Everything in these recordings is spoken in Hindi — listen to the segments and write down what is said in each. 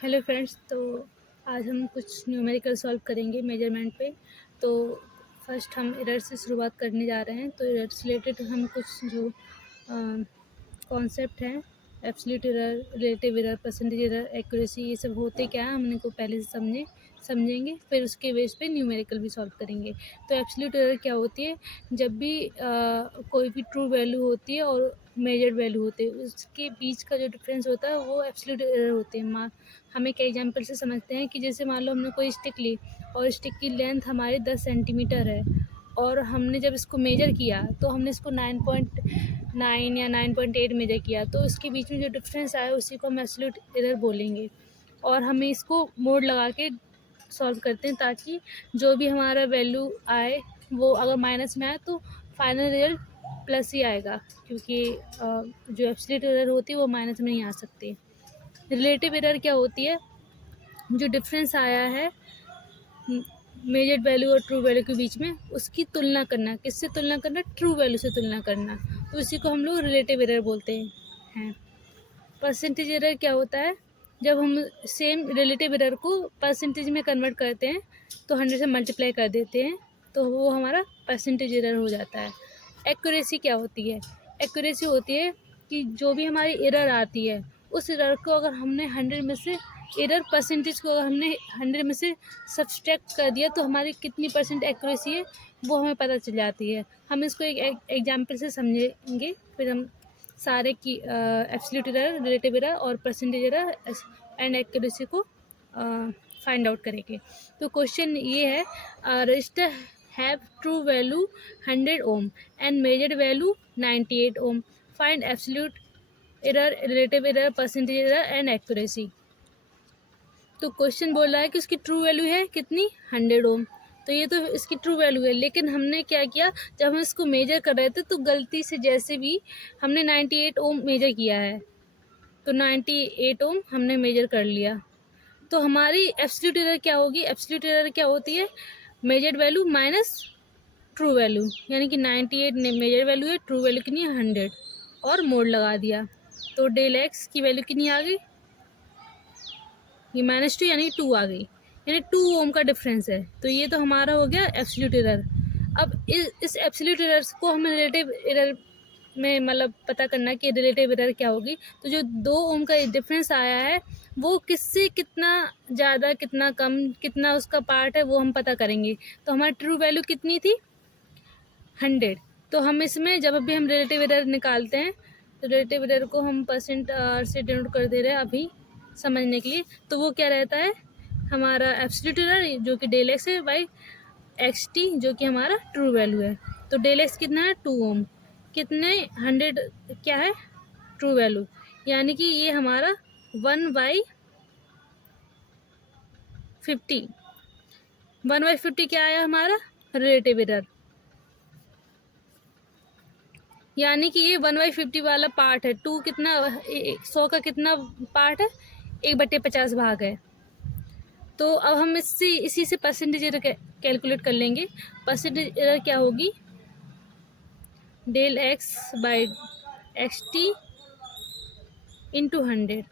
हेलो फ्रेंड्स, तो आज हम कुछ न्यूमेरिकल सॉल्व करेंगे मेजरमेंट पे। तो फर्स्ट हम एरर से शुरुआत करने जा रहे हैं। तो एरर से रिलेटेड हम कुछ जो कॉन्सेप्ट हैं, absolute error, relative error, percentage error, accuracy, ये सब होते क्या है हमने को पहले से समझेंगे। फिर उसके बेस पे न्यूमेरिकल भी सॉल्व करेंगे। तो एब्सोल्यूट एरर क्या होती है? जब भी कोई भी ट्रू वैल्यू होती है और मेजर्ड वैल्यू होती है, उसके बीच का जो डिफरेंस होता है वो एब्सोल्यूट एरर होते हैं। हम एक एग्जांपल से समझते हैं कि जैसे मान लो हमने कोई स्टिक ली और स्टिक की लेंथ हमारी 10 सेंटीमीटर है, और हमने जब इसको मेजर किया तो हमने इसको 9.9 या 9.8 मेजर किया, तो इसके बीच में जो डिफरेंस आया उसी को हम एब्सोल्यूट एरर बोलेंगे। और हमें इसको मोड लगा के सॉल्व करते हैं ताकि जो भी हमारा वैल्यू आए वो अगर माइनस में आए तो फाइनल रिजल्ट प्लस ही आएगा, क्योंकि जो एब्सोल्यूट एरर होती है वो माइनस में नहीं आ सकती। रिलेटिव एरर क्या होती है? जो डिफरेंस आया है मेजर्ड वैल्यू और ट्रू वैल्यू के बीच में, उसकी तुलना करना। किससे तुलना करना? ट्रू वैल्यू से तुलना करना। तो इसी को हम लोग रिलेटिव एरर बोलते हैं। परसेंटेज एरर क्या होता है? जब हम सेम रिलेटिव एरर को परसेंटेज में कन्वर्ट करते हैं तो 100 से मल्टीप्लाई कर देते हैं, तो वो हमारा परसेंटेज एरर हो जाता है। एक्यूरेसी क्या होती है? एक्यूरेसी होती है कि जो भी हमारी एरर आती है उस एरर को अगर हमने 100 में से, एरर परसेंटेज को अगर हमने 100 में से सब्सट्रैक्ट कर दिया तो हमारी कितनी परसेंट एक्यूरेसी है वो हमें पता चल जाती है। हम इसको एक एग्जाम्पल से समझेंगे, फिर हम सारे की एब्सोल्यूट एरर, रिलेटिव एरर और परसेंटेज एरर एंड एक्यूरेसी को फाइंड आउट करेंगे। तो क्वेश्चन ये है, register have true value 100 ohm and measured value 98 ohm, find absolute error, relative error, percentage error and accuracy. तो क्वेश्चन बोल रहा है कि उसकी ट्रू वैल्यू है कितनी? 100 ओम। तो ये तो इसकी ट्रू वैल्यू है, लेकिन हमने क्या किया, जब हम इसको मेजर कर रहे थे तो गलती से जैसे भी हमने 98 ओम मेजर किया है, तो 98 ओम हमने मेजर कर लिया। तो हमारी एब्सोल्यूट एरर क्या होगी? एब्सोल्यूट एरर क्या होती है? Measured value minus true value, यानी कि 98 मेजर वैल्यू है, ट्रू वैल्यू कितनी है? 100, और मोड लगा दिया। तो डेल एक्स की वैल्यू कितनी आ गई? ये -2 यानी 2 आ गई, यानी 2 ओम का डिफरेंस है। तो ये तो हमारा हो गया एब्सोल्यूट एरर। अब इस एब्सोल्यूट एरर को हमें रिलेटिव एरर में मतलब पता करना कि रिलेटिव एरर क्या होगी। तो जो 2 ओम का डिफरेंस आया है वो किससे कितना ज़्यादा, कितना कम, कितना उसका पार्ट है वो हम पता करेंगे। तो हमारी ट्रू वैल्यू कितनी थी? 100। तो हम इसमें जब भी हम रिलेटिव एरर निकालते हैं तो रिलेटिव एरर को हम परसेंट से डिनोट कर दे रहे हैं अभी समझने के लिए। तो वो क्या रहता है? हमारा एब्सोल्यूट एरर जो कि डेल एक्स है बाई एक्स टी, जो कि हमारा ट्रू वैल्यू है। तो डेल एक्स कितना है? 2 ओम। कितने? 100 क्या है? ट्रू वैल्यू, यानी कि ये हमारा 1/50। 1/50 क्या आया हमारा? रिलेटिव एरर, यानी कि ये 1/50 वाला पार्ट है। 2 कितना, 100 का कितना पार्ट है? 1/50 भाग है। तो अब हम इसी से परसेंटेज एरर कैलकुलेट कर लेंगे। परसेंटेज एरर क्या होगी? Del x by x t into 100।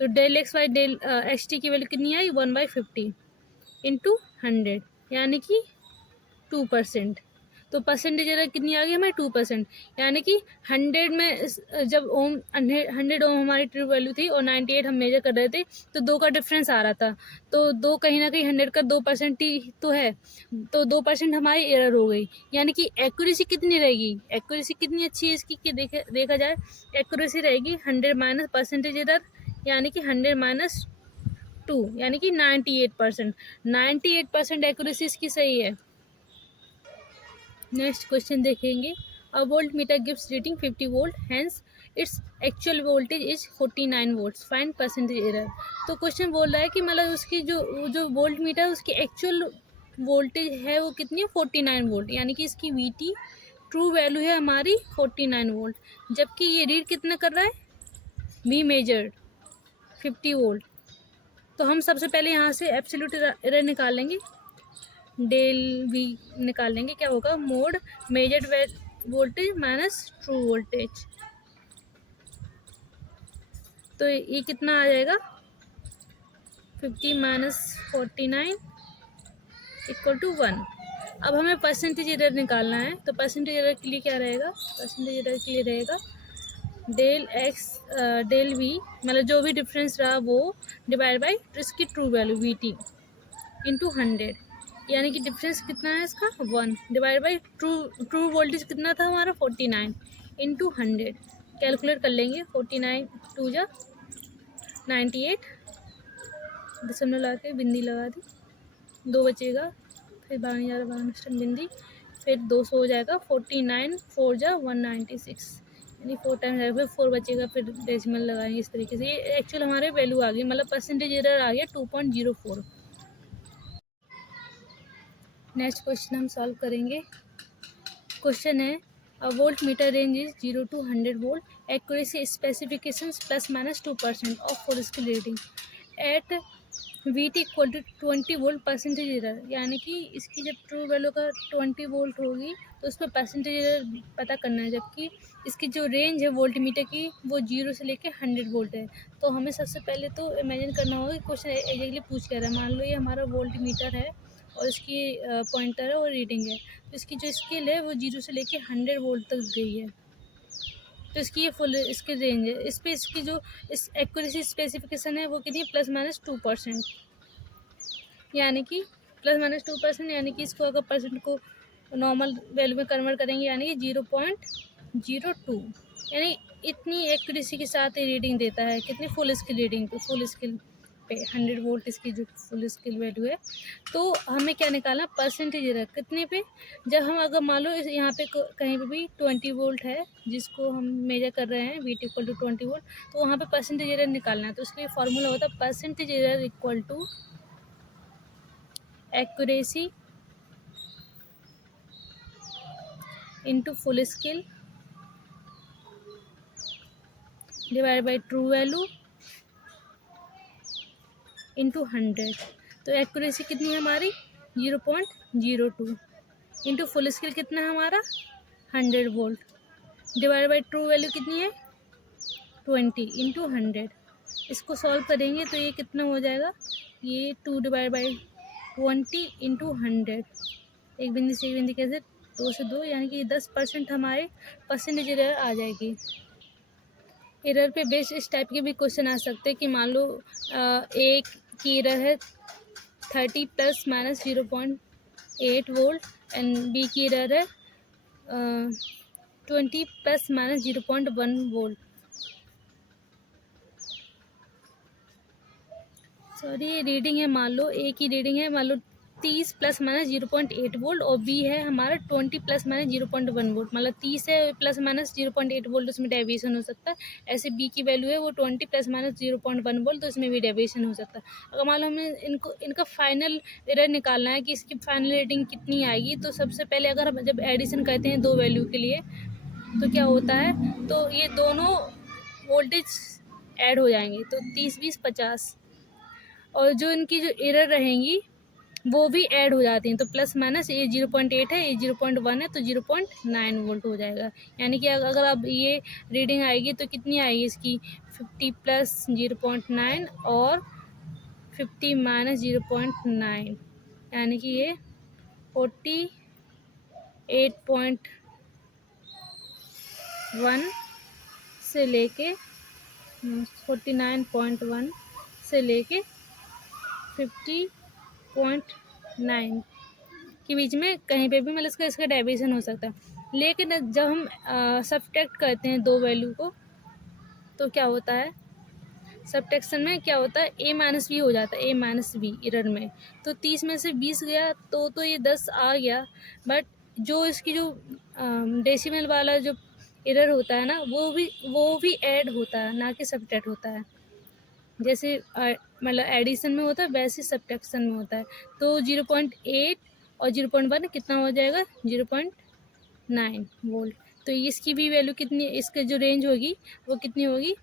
तो del x by del x t की वैल्यू कितनी आई? 1/50 इंटू 100, यानी कि 2%। तो परसेंटेज एरर कितनी आ गई हमें? 2%। यानी कि 100 में जब ओम 100 ओम हमारी ट्रू वैल्यू थी और 98 हम मेजर कर रहे थे, तो 2 का डिफरेंस आ रहा था। तो 2 कहीं ना कहीं 100 का 2% ही तो है, तो 2% हमारी एरर हो गई। यानी कि एक्यूरेसी कितनी रहेगी? एक्यूरेसी कितनी अच्छी है इसकी कि देखा जाए, एक्यूरेसी रहेगी 100 माइनस परसेंटेज एरर, यानी कि 100 माइनस 2, यानी कि 98%। 98% एक्यूरेसी इसकी सही है। नेक्स्ट क्वेश्चन देखेंगे। A volt meter gives reading 50 volt, hence its actual voltage is 49 volts, find percentage error. तो क्वेश्चन बोल रहा है कि मतलब उसकी जो वोल्ट मीटर है उसकी एक्चुअल वोल्टेज है वो कितनी है? 49 वोल्ट, यानी कि इसकी वीटी ट्रू वैल्यू है हमारी 49 वोल्ट, जबकि ये रीड कितना कर रहा है? We measured 50 volt. तो हम सबसे पहले यहाँ से एब्सोल्यूट एरर निकाल लेंगे, डेल वी निकाल लेंगे। क्या होगा? Mode measured voltage minus true voltage. तो ये कितना आ जाएगा? 50 माइनस 49 इक्वल टू 1। अब हमें परसेंटेज एरर निकालना है, तो परसेंटेज एरर के लिए क्या रहेगा, परसेंटेज एरर के लिए रहेगा डेल एक्स डेल वी, मतलब जो भी डिफरेंस रहा वो डिवाइड बाई इसकी true value we T into 100, यानी कि डिफरेंस कितना है इसका 1 डिवाइड बाई ट्रू वोल्टेज कितना था हमारा 49 इंटू 100। कैलकुलेट कर लेंगे, 49 टू जा 98, दशमलव लगा के बिंदी लगा दी, 2 बचेगा, फिर 12 बिंदी, फिर 200 हो जाएगा, 49 4 जा 196, यानी 4 टाइम जाएगा, फिर 4 बचेगा, फिर डेसिमल लगाएंगे इस तरीके से। ये एक्चुअल हमारे वैल्यू आ गई, मतलब परसेंटेज एरर आ गया 2.04। नेक्स्ट क्वेश्चन हम सॉल्व करेंगे। क्वेश्चन है a volt meter range is 0 to 100 volt, accuracy specifications +-2% of full scale reading at V T equal to 20 volt, percentage error, यानी कि इसकी जब ट्रू वैल्यू का 20 वोल्ट होगी तो उस पर परसेंटेज एरर पता करना है, जबकि इसकी जो रेंज है वोल्ट मीटर की वो 0 से लेकर 100 वोल्ट है। तो हमें सबसे पहले तो इमेजिन करना होगा कि क्वेश्चन एग्जैक्टली पूछ क्या रहा है। मान लो ये हमारा वोल्ट मीटर है और इसकी पॉइंटर है और रीडिंग है, तो इसकी जो स्केल है वो 0 से लेकर 100 वोल्ट तक गई है, तो इसकी ये फुल इसकी रेंज है। इस पर इसकी जो इस एक्यूरेसी स्पेसिफिकेशन है वो कितनी +-2%, यानी कि +-2%, यानी कि इसको अगर परसेंट को नॉर्मल वैल्यू में कन्वर्ट करेंगे यानी कि 0.02, यानी इतनी एक्यूरेसी के साथ ये रीडिंग देता है। कितनी फुल स्केल रीडिंग पे, फुल स्केल पे 100 वोल्ट इसकी जो फुल स्केल वैल्यू है। तो हमें क्या निकालना, परसेंटेज एरर कितने पे, जब हम अगर मान लो यहाँ पे कहीं पे भी 20 वोल्ट है जिसको हम मेजर कर रहे हैं V T equal to 20 volt, तो वहाँ पे परसेंटेज एरर निकालना है। तो इसके लिए फॉर्मूला होता है percentage error equal to accuracy into full scale divide by true value into 100। तो एक्यूरेसी कितनी है हमारी 0.02 इंटू फुल स्केल कितना है हमारा 100 volt, divide by true value कितनी है 20 इंटू 100। इसको सॉल्व करेंगे तो ये कितना हो जाएगा, ये 2 डिवाइड बाई 20 इंटू 100, एक बिंदी से एक बिंदी कैसे 2 से 2, यानी कि 10% हमारे परसेंटेज एरर आ जाएगी। एरर पे बेस्ड इस टाइप के भी क्वेश्चन आ सकते हैं कि मान लो ए की एरर है 30 ± 0.8 वोल्ट एंड बी की एरर है 20 ± 0.1 वोल्ट। सॉरी, रीडिंग है, मान लो ए की रीडिंग है मान लो 30 ± 0.8 वोल्ट और बी है हमारा 20 ± 0.1 वोल्ट, मतलब 30 है ± 0.8 वोल्ट, उसमें डेविएशन हो सकता है। ऐसे बी की वैल्यू है वो 20 ± 0.1 वोल्ट, तो इसमें भी डेविएशन हो सकता है। अगर मान लो हमें इनका फाइनल एरर निकालना है कि इसकी फाइनल रीडिंग कितनी आएगी, तो सबसे पहले अगर हम जब एडिशन करते हैं दो वैल्यू के लिए तो क्या होता है, तो ये दोनों वोल्टेज ऐड हो जाएंगे, तो 30 20 50, और जो इनकी जो एरर रहेंगी वो भी ऐड हो जाती हैं, तो प्लस माइनस ये 0.8 है, ये 0.1 है, तो 0.9 वोल्ट हो जाएगा। यानी कि अगर अब ये रीडिंग आएगी तो कितनी आएगी इसकी 50 + 0.9 और 50 - 0.9, यानी कि ये 48.1 से लेके 49.1 से लेके 50.9 के बीच में कहीं पे भी मतलब इसका डेविएशन हो सकता है। लेकिन जब हम सब्ट्रैक्ट करते हैं दो वैल्यू को तो क्या होता है, सब्ट्रैक्शन में क्या होता है a - b हो जाता है, a - b एरर में। तो 30 में से 20 गया तो ये 10 आ गया, बट जो इसकी जो डेसिमल वाला जो एरर होता है ना वो भी ऐड होता है, ना कि सब्ट्रैक्ट होता है। जैसे मतलब एडिशन में होता है वैसे सब्ट्रैक्शन में होता है। तो 0.8 और 0.1 कितना हो जाएगा 0.9 वोल्ट। तो इसकी भी वैल्यू कितनी, इसकी जो रेंज होगी वो कितनी होगी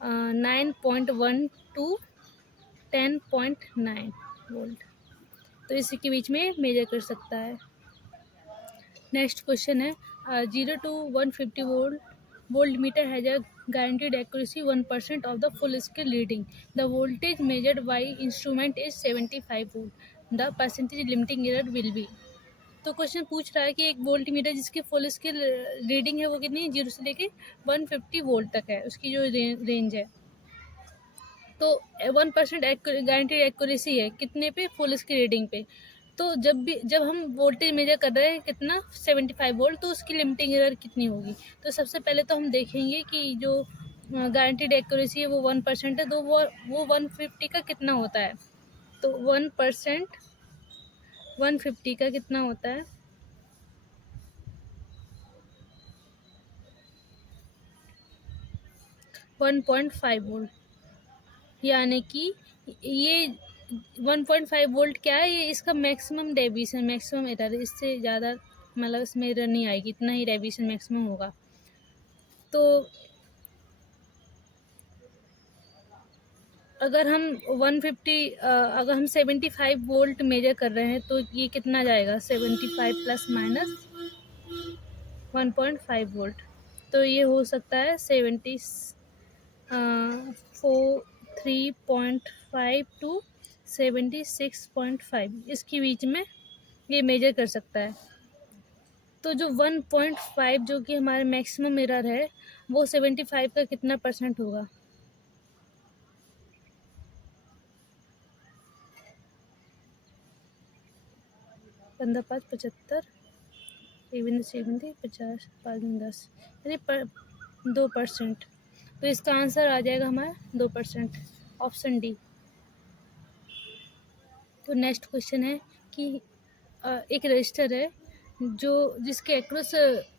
9.1 to 10.9 वोल्ट, तो इसी के बीच में मेजर कर सकता है। नेक्स्ट क्वेश्चन है 0 to 150 volt meter has a guaranteed accuracy 1% of the full scale reading. The voltage measured by instrument is 75 volt. The percentage limiting error will be. तो क्वेश्चन पूछ रहा है कि एक वोल्ट मीटर जिसकी फुल स्केल रीडिंग है वो कितनी है, 0 से लेके 150 वोल्ट तक है उसकी जो रेंज है। तो 1% गारंटीड एक्यूरेसी है कितने पे, फुल स्केल रीडिंग पे। तो जब हम वोल्टेज मेजर कर रहे हैं कितना 75 वोल्ट, तो उसकी लिमिटिंग एरर कितनी होगी। तो सबसे पहले तो हम देखेंगे कि जो गारंटीड एक्यूरेसी है वो 1% है, तो वो 150 का कितना होता है। तो 1% 150 का कितना होता है, 1.5 वोल्ट। यानी कि ये 1.5 वोल्ट क्या है, ये इसका मैक्सिमम डेविएशन, मैक्सिमम एरर, इससे ज़्यादा मतलब इसमें एरर नहीं आएगी, इतना ही डेविएशन मैक्सिमम होगा। तो अगर हम 75 वोल्ट मेजर कर रहे हैं तो ये कितना जाएगा, 75 प्लस माइनस 1.5 वोल्ट। तो ये हो सकता है 3.5 टू 76.5, इसके बीच में ये मेजर कर सकता है। तो जो 1.5 जो कि हमारे मैक्सिमम एरर है वो 75 का कितना परसेंट होगा, 15 5 75, 70 50 5 10, यानी 2%। तो इसका आंसर आ जाएगा हमारा 2%, ऑप्शन डी। तो नेक्स्ट क्वेश्चन है कि एक रजिस्टर है जिसके एक्रोस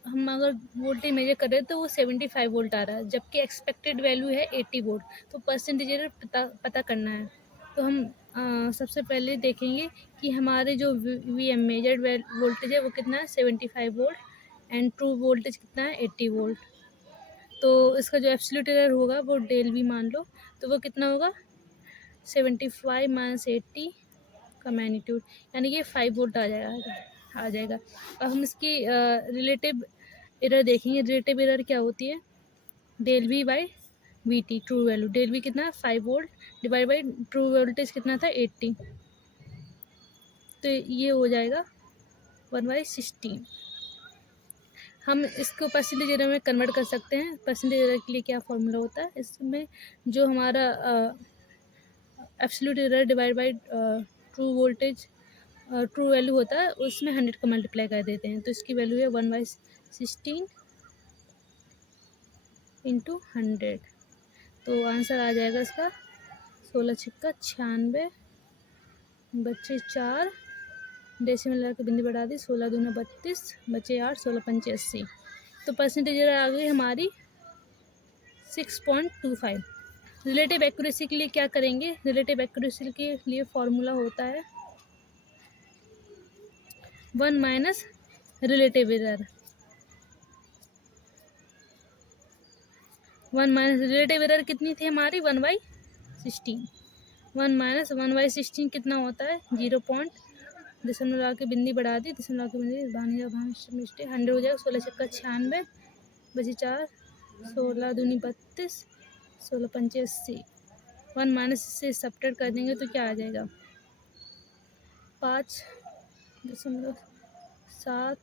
हम अगर वोल्टेज मेजर कर रहे हैं तो वो 75 वोल्ट आ रहा है, जबकि एक्सपेक्टेड वैल्यू है 80 वोल्ट। तो परसेंटेज एरर पता करना है। तो हम सबसे पहले देखेंगे कि हमारे जो वी एम मेजर्ड वोल्टेज है वो कितना है, 75 वोल्ट, एंड ट्रू वोल्टेज कितना है, 80 वोल्ट। तो इसका जो एब्सोल्यूट एरर होगा वो डेल वी मान लो, तो वो कितना होगा, 75 माइनस 80 का मैग्नीट्यूड, यानी कि 5 वोल्ट आ जाएगा। अब हम इसकी रिलेटिव एरर देखेंगे। रिलेटिव एरर क्या होती है, del V by V T, true value. Del V कितना है, 5 volt, divide by true voltage कितना था, 80। तो ये हो जाएगा 1/16। हम इसको परसेंटेज एरर में कन्वर्ट कर सकते हैं। परसेंटेज एरर के लिए क्या फॉर्मूला होता है, इसमें जो हमारा absolute error divide by true voltage true value होता है उसमें 100 का मल्टीप्लाई कर देते हैं। तो इसकी वैल्यू है 1/16 इंटू 100। तो आंसर आ जाएगा इसका 16 छिक्का 96, बच्चे 4, डेसिमल लगा के बिंदी बढ़ा दी, 16 दूना 32, बचे 8, 16 पंचे 80। तो परसेंटेज एरर आ गई हमारी 6.25। रिलेटिव एक्यूरेसी के लिए क्या करेंगे, रिलेटिव एक्यूरेसी के लिए फॉर्मूला होता है 1 minus relative error. 1 minus relative error कितनी थी हमारी, 1/16। 1 माइनस 1/16 कितना होता है, 0. दशमलव लगा के बिंदी बढ़ा दी, दशमलव लगा के बिंदी मिस्टेक, 100 हो जाएगा, 16 छक्का 96, बचे 4, 16 दूनी 32, 16 पंचे 80। 1 माइनस से सब्ट्रैक्ट कर देंगे तो क्या आ जाएगा, 5.7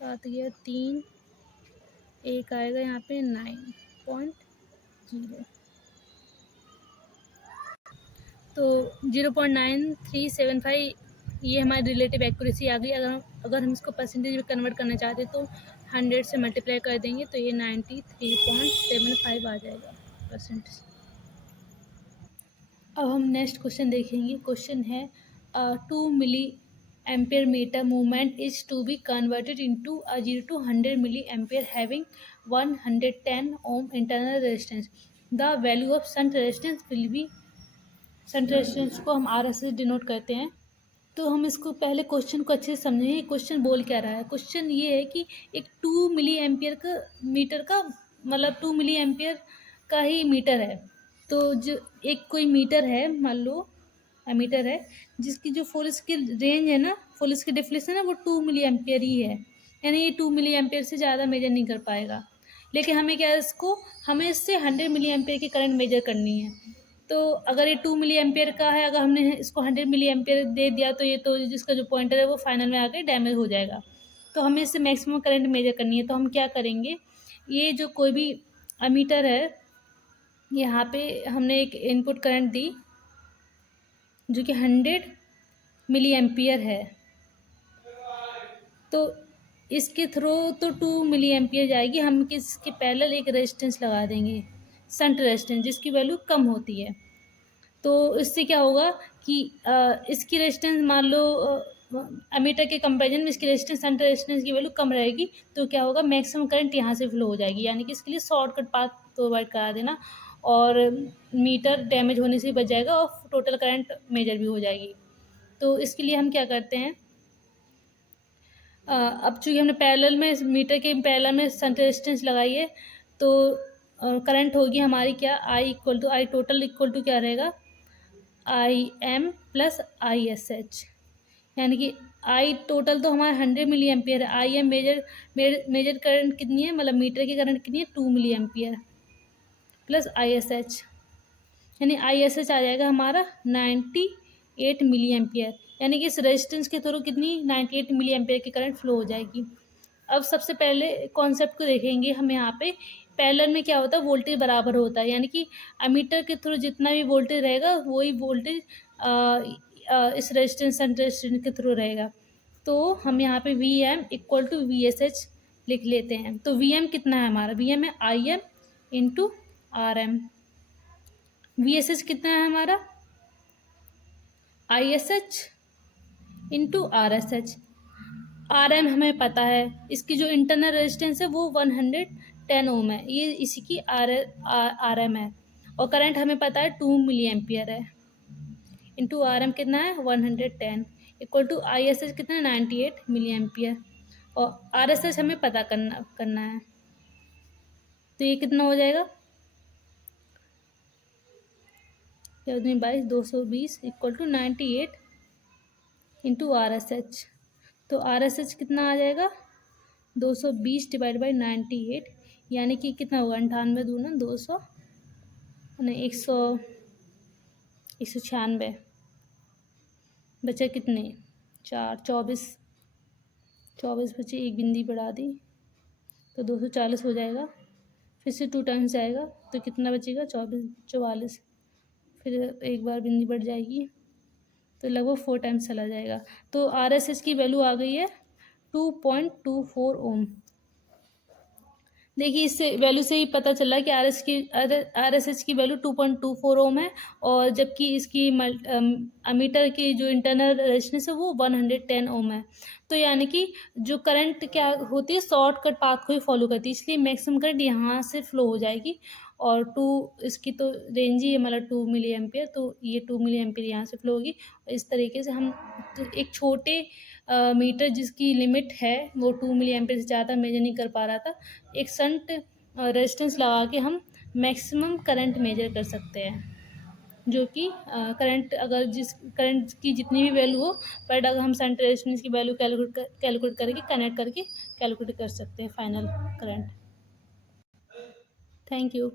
7 गया 3, 1 आएगा यहाँ पे 9.0। तो 0.9375 ये हमारी रिलेटिव एक्यूरेसी आ गई। अगर हम इसको परसेंटेज में कन्वर्ट करना चाहते तो 100 से मल्टीप्लाई कर देंगे तो ये 93.75 आ जाएगा परसेंटेज। अब हम नेक्स्ट क्वेश्चन देखेंगे। क्वेश्चन है 2 milliampere meter movement is to be converted into 0 to 100 milliampere having 110 ohm internal resistance. The value of shunt resistance will be. Shunt resistance को हम आर से डिनोट करते हैं। तो हम इसको पहले क्वेश्चन को अच्छे से समझेंगे। क्वेश्चन बोल क्या रहा है, क्वेश्चन ये है कि एक 2 मिली एम्पियर का मीटर का मतलब 2 मिली एम्पियर का ही मीटर है। तो जो एक कोई मीटर है, मान लो मीटर है जिसकी जो फुल स्केल रेंज है ना, फुल स्केल डिफ्लेक्शन है वो 2 मिली एम्पियर ही है, यानी ये 2 मिली एम्पियर से ज़्यादा मेजर नहीं कर पाएगा। लेकिन हमें क्या है, हमें इससे 100 मिली एम्पियर की करंट मेजर करनी है। तो अगर ये 2 मिली एम्पियर का है, अगर हमने इसको 100 मिली एम्पियर दे दिया तो ये तो जिसका जो पॉइंटर है वो फाइनल में आके डैमेज हो जाएगा। तो हमें इससे मैक्सिमम करंट मेजर करनी है। तो हम क्या करेंगे, ये जो कोई भी अमीटर है, यहाँ पे हमने एक इनपुट करंट दी जो कि 100 मिली एम्पियर है। तो इसके थ्रू तो 2 मिली एम्पियर जाएगी। हम इसके पैरेलल एक रेजिस्टेंस लगा देंगे, शंट रेजिस्टेंस, जिसकी वैल्यू कम होती है। तो इससे क्या होगा कि इसकी रेजिस्टेंस मान लो एमीटर के कंपैरिजन में इसकी रेजिस्टेंस शंट रेजिस्टेंस की वैल्यू कम रहेगी। तो क्या होगा, मैक्सिमम करंट यहाँ से फ्लो हो जाएगी। यानी कि इसके लिए शॉर्टकट पाथ प्रोवाइड करा देना, और मीटर डैमेज होने से बच जाएगा और टोटल करंट मेजर भी हो जाएगी। तो इसके लिए हम क्या करते हैं, अब चूँकि हमने पैरेलल में मीटर के पैरेलल में शंट रेजिस्टेंस लगाई है, तो करंट होगी हमारी क्या, आई टोटल इक्वल टू क्या रहेगा, I am plus I S H. यानी कि आई टोटल तो हमारा 100 मिली एम्पियर है, आई एम मेजर करंट कितनी है, मतलब मीटर की करंट कितनी है, 2 milliampere plus I S H, यानी आई एस एच आ जाएगा हमारा 98 मिली एम्पियर। यानी कि इस रेजिस्टेंस के थ्रू कितनी 98 मिली एम्पियर की करंट फ्लो हो जाएगी। अब सबसे पहले कॉन्सेप्ट को देखेंगे हम। यहाँ पे पैरेलल में क्या होता है, वोल्टेज बराबर होता है। यानी कि अमीटर के थ्रू जितना भी वोल्टेज रहेगा वही वोल्टेज इस रेजिस्टेंस एंड रेजिस्टेंस के थ्रू रहेगा। तो हम यहाँ पे V M equal to V S H लिख लेते हैं। तो वी एम कितना है हमारा, वी एम है I M into R M. V S H कितना है हमारा, I S H into R S H. R M हमें पता है, इसकी जो इंटरनल रेजिस्टेंस है वो 110 ओम है, ये इसी की आर एम है। और करंट हमें पता है 2 मिली एम्पियर है, इंटू आर एम कितना है 110, equal to I S H कितना है 98 मिली एम्पियर, और आर एस एच हमें पता करना है। तो ये कितना हो जाएगा, 220 equal to 98 into R S H. तो आर एस एच कितना आ जाएगा, 220 डिवाइड बाई 98, यानी कि कितना होगा, 98 दूना 200 नहीं 196, बचे कितने 24 बचे, एक बिंदी बढ़ा दी तो 240 हो जाएगा। फिर से 2 टाइम्स जाएगा तो कितना बचेगा, 44। फिर एक बार बिंदी बढ़ जाएगी तो लगभग 4 टाइम्स चला जाएगा। तो आर एस एच की वैल्यू आ गई है 2.24 ओम। देखिए इस वैल्यू से ही पता चला कि आर एस एच की वैल्यू 2.24 ओम है, और जबकि इसकी अमीटर की जो इंटरनल रेजिस्टेंस है वो 110 ओम है। तो यानी कि जो करंट क्या होती है, शॉर्टकट पाथ को ही फॉलो करती है, इसलिए मैक्सिमम करंट यहाँ से फ्लो हो जाएगी। और इसकी तो रेंज ही है मतलब 2 मिली एम्पियर, तो ये 2 मिली एम्पियर यहाँ से फ्लो होगी। इस तरीके से हम तो एक छोटे मीटर जिसकी लिमिट है वो 2 मिली एम्पियर से ज़्यादा मेजर नहीं कर पा रहा था, एक शंट रेजिस्टेंस लगा के हम मैक्सिमम करंट मेजर कर सकते हैं। जो कि करंट अगर जिस करंट की जितनी भी वैल्यू हो, बट अगर हम शंट रेजिस्टेंस की वैल्यू कैलकुलेट करके कनेक्ट करके कैलकुलेट कर सकते हैं फाइनल करंट। Thank you.